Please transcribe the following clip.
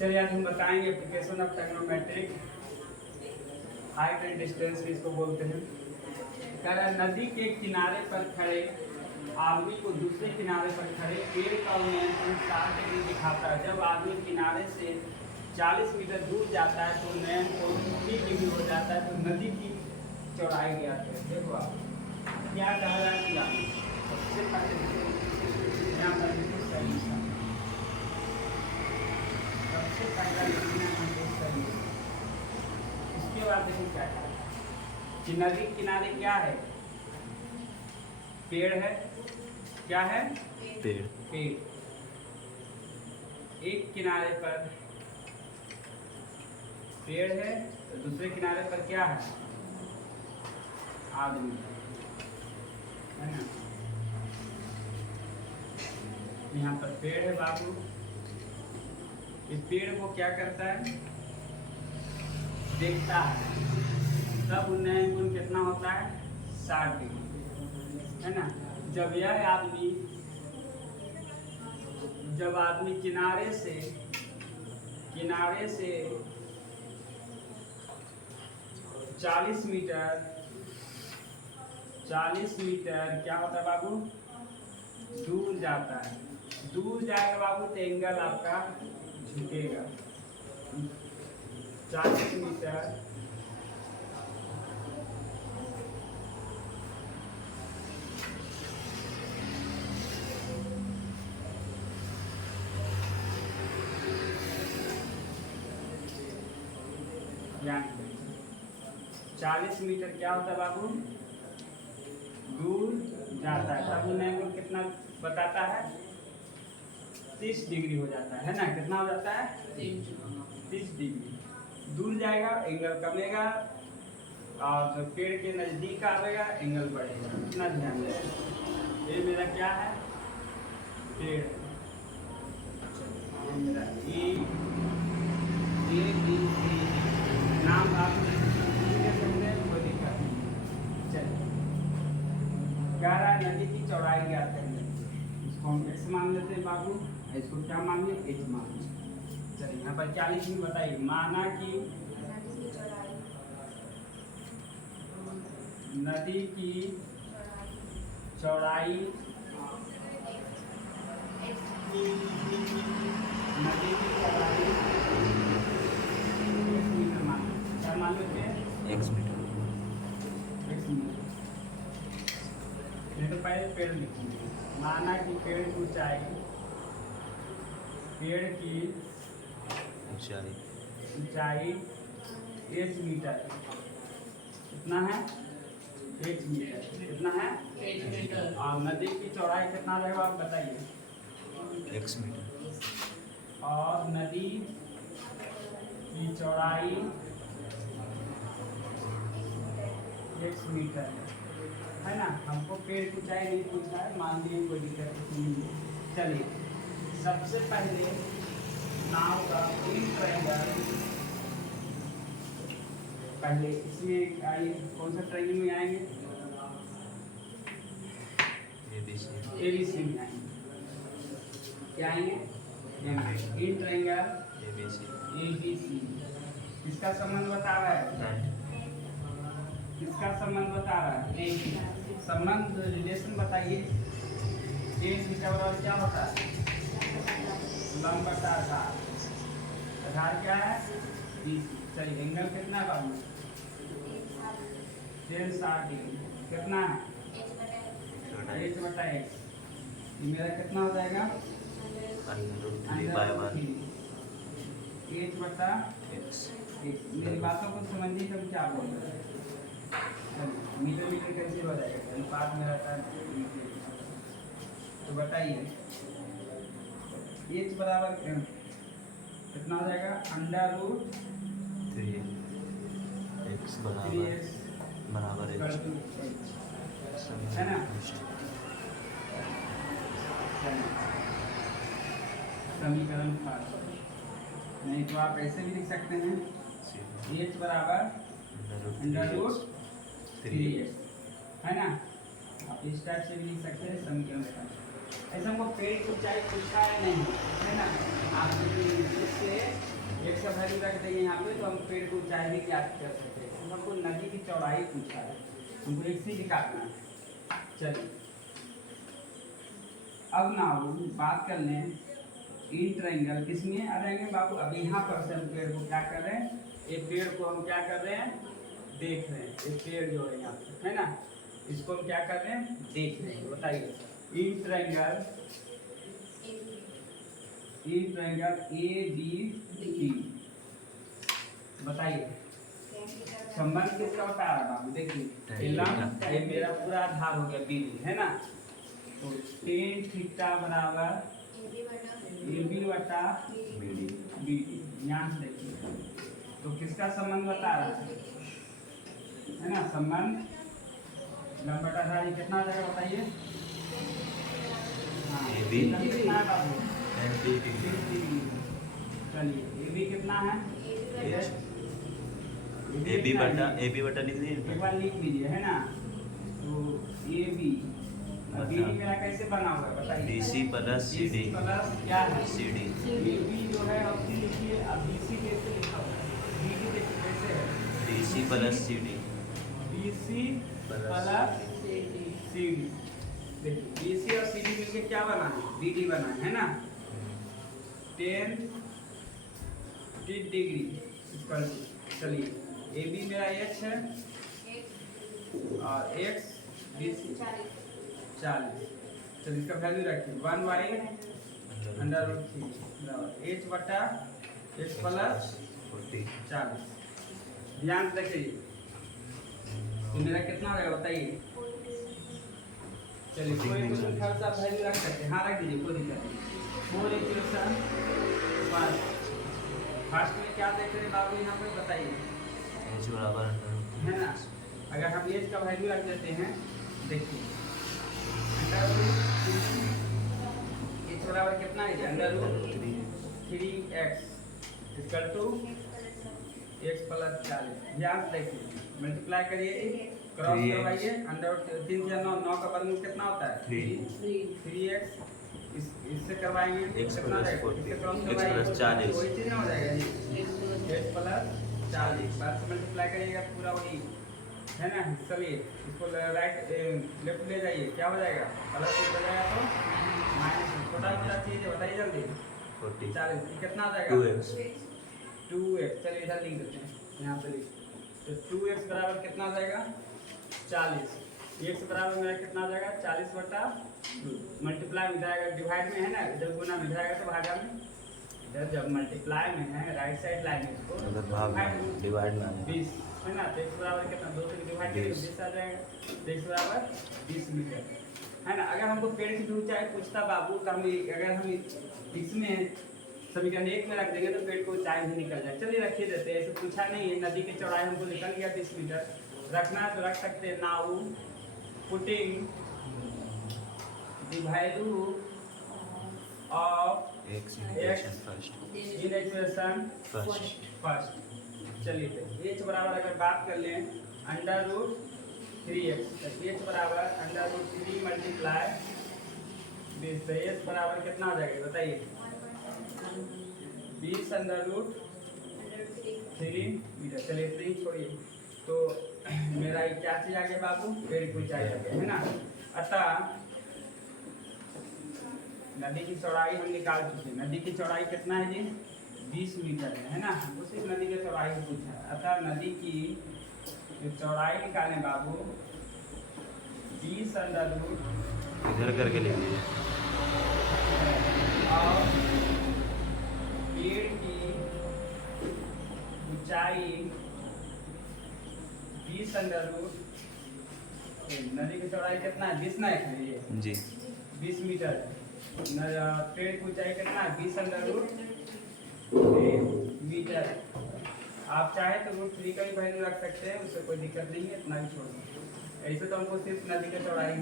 चलिए आज हम बताएंगे application of trigonometric height and distance भी इसको बोलते हैं। कह रहा है नदी के किनारे पर खड़े आदमी को दूसरे किनारे पर खड़े पेड़ का उन्नयन 60 डिग्री दिखाता है। जब आदमी किनारे से 40 मीटर दूर जाता है तो उन्नयन 30 डिग्री हो जाता है। तो नदी की चौड़ाई ज्ञात है। देखो आप क्या कह रहा है कि आदमी सबसे पहले यहाँ पर बिल्कुल सही था। सबसे पहला लिखना है सही। इसके बाद देखो क्या है कि नदी के किनारे क्या है, पेड़ है। क्या है? पेड़। पेड़। एक किनारे पर पेड़ है तो दूसरे किनारे पर क्या है? आदमी है ना। यहाँ पर पेड़ है बाबू। इस पेड़ को क्या करता है? देखता है। तब उन्नयन गुण कितना होता है? 60 डिग्री है ना। जब आदमी किनारे से 40 मीटर क्या होता है बाबू? दूर जाता है। दूर जाएगा बाबू तो एंगल आपका झुकेगा। 40 मीटर यानी 40 मीटर क्या होता है बाबू? दूर जाता है। तब उन्नयन कितना बताता है? 30 डिग्री हो जाता है ना। कितना हो जाता है? 30 डिग्री। दूर जाएगा एंगल कमेगा और जब पेड़ के नजदीक आएगा एंगल बढ़ेगा। इतना ध्यान देगा। ये मेरा क्या है? पेड़। ये मेरा नाम आप वो लिखा। चलिए कह रहा है नदी की चौड़ाई ज्ञात करनी। इसको हम x मान लेते हैं बाबू। इसको क्या मानिए? h मानिए। चलिए यहाँ पर 40 में बताइए। माना कि नदी की चौड़ाई क्या मान लेते हैं? x metre. ये तो पहले पेड़ लिखेंगे। माना कि पेड़ की ऊंचाई h मीटर। कितना है? h metre. कितना है? h metre. और नदी की चौड़ाई कितना रहेगा आप बताइए? x metre. और नदी की चौड़ाई x मीटर है ना। हमको पेड़ की ऊंचाई नहीं पूछा है, मान लीजिए कोई दिक्कत नहीं है। चलिए सबसे पहले नाव का ट्रायंगल पहले इसमें आइए। कौन सा ट्रायंगल में आएंगे? ABC में आएंगे। क्या आएंगे? In triangle ABC। किसका संबंध बता रहा है? किसका संबंध बता रहा है? संबंध रिलेशन बताइए। एक मीटर बराबर क्या होता है? लंब बटा आधार। आधार क्या है? 30। चलिए एंगल कितना है बाबू? 60 डिग्री। कितना है? h बटा x। मेरा कितना हो जाएगा? h बटा x। मेरी बातों को समझिए कि क्या बोल रहे हैं। मीटर कैसे हो जाएगा? अनुपात में रहता है। तो बताइए h बराबर कितना हो जाएगा? x बराबर है ना। समीकरण 5। नहीं तो आप ऐसे भी लिख सकते हैं h बराबर √3x है ना। आप इस टाइप से भी लिख सकते हैं समीकरण 5। ऐसा हमको पेड़ की ऊंचाई पूछा है नहीं है ना। आप इससे वैल्यू रख देंगे यहाँ पे, तो हम पेड़ की ऊंचाई भी ज्ञात कर सकते हैं। तो हमको नदी की चौड़ाई पूछा है, हमको एक ही निकालना है। चलिए अब ना बात कर लें इन ट्रायंगल किसमें आ जाएंगे बाबू। अब यहाँ पर से हम पेड़ को क्या कर रहे हैं, ये पेड़ को हम क्या कर रहे हैं, देख रहे हैं। ये पेड़ जो है यहाँ पे है ना, इसको हम क्या कर रहे हैं, देख रहे हैं। बताइए in triangle A B D, बताइए संबंध किसका बता रहा है बाबू। देखिए ये मेरा पूरा आधार हो गया बी डी है ना, तो टेन थीटा बराबर ए बी बटा बी डी। यहाँ से देखिए तो किसका संबंध बता रहा है ना, संबंध लंब बटा धारी कितना आ जाएगा बताइए। हाँ कितना है बाबू, चलिए ए बी कितना है, ए बी बटा लिख दीजिए, एक बार लिख लीजिए है ना। तो ए बी बी डी मेरा कैसे बना हुआ है बताइए, B C plus C D plus क्या है सी डी। ए बी जो है अब सी लिखिए, अब बी सी कैसे लिखा हुआ है, बी डी देखिए कैसे है, B C plus C D B C plus C D. देखिए बी सी और सी डी मिलके क्या बना है, बी डी बना है ना। 10 डिग्री इक्वल, चलिए ए बी मेरा एच है और एक्स बी सी 40। चलिए इसका वैल्यू रखिए 1/√3 एच बटा एक्स प्लस 40। ध्यान से देखिए तो मेरा कितना होगा बताइए। चलिए कोई क्वेश्चन खासा वैल्यू रख सकते हैं, हाँ रख दीजिए कोई दिक्कत नहीं। 4 इक्वेशन फर्स्ट में क्या देख रहे हैं बाबू यहाँ पे बताइए, एच बराबर है ना। अगर हम एच का वैल्यू रख देते हैं, देखिए एच बराबर कितना है, √3x equal to x plus 40। ध्यान से देखिए मल्टीप्लाई करिए, क्रॉस करवाइए, √3 या 9 का वर्गमूल कितना होता है 3x, इससे करवाएंगे कितना रहेगा, इससे क्रॉस करवाइए वही चीज ना हो जाएगा जी, x प्लस 40 बार से मल्टीप्लाई करिएगा पूरा वही है ना। चलिए इसको राइट लेफ्ट ले जाइए, क्या हो जाएगा प्लस हो जाएगा तो माइनस, छोटा छोटा चीज है बताइए जल्दी। 40 कितना आ जाएगा 2x। चलिए इधर लिख देते हैं, यहाँ पे लिख, तो 2x बराबर कितना आ जाएगा 40। x बराबर मेरा कितना आ जाएगा 40/2। मल्टीप्लाई में जाएगा, डिवाइड में है ना, इधर गुना में जाएगा तो भागा में, इधर जब मल्टीप्लाई में है राइट साइड लाइन इसको डिवाइड में 20 है ना, तो x बराबर कितना 2 से डिवाइड करेंगे 20 आ जाएगा, तो x बराबर 20 मीटर है ना। अगर हमको पेड़ की ऊंचाई पूछता बाबू तो हम अगर हम इसमें समीकरण 1 में रख देंगे तो पेड़ को ऊंचाई भी निकल जाए। चलिए रखिए देते हैं, ऐसे पूछा नहीं है। नदी की चौड़ाई हमको निकल गया 20 मीटर, रखना है तो रख सकते हैं। Now putting the value of x in equation first. चलिए तो h बराबर अगर बात कर लें √3x, तो h बराबर √3 मल्टीप्लाई 20, तो h बराबर कितना हो जाएगा बताइए 20√3 मीटर। चलिए 3 छोड़िए, तो मेरा ये क्या चीज आ गया बाबू, पेड़ की ऊंचाई आ गया है ना। अतः नदी की चौड़ाई हम निकाल चुके हैं। नदी की चौड़ाई कितना है जी 20 मीटर है ना, उसी नदी की चौड़ाई पूछा है। अतः नदी की जो चौड़ाई निकालें बाबू 20 इधर करके लिख लीजिए, और पेड़ की ऊंचाई 20 नदी की चौड़ाई कितना है 20 ना है जी 20 मीटर। पेड़ की ऊंचाई कितना है 20 मीटर। आप चाहे तो √3 का भी वैल्यू रख सकते हैं, उससे कोई दिक्कत नहीं है, इतना भी छोड़ दो। ऐसे तो हमको सिर्फ नदी की चौड़ाई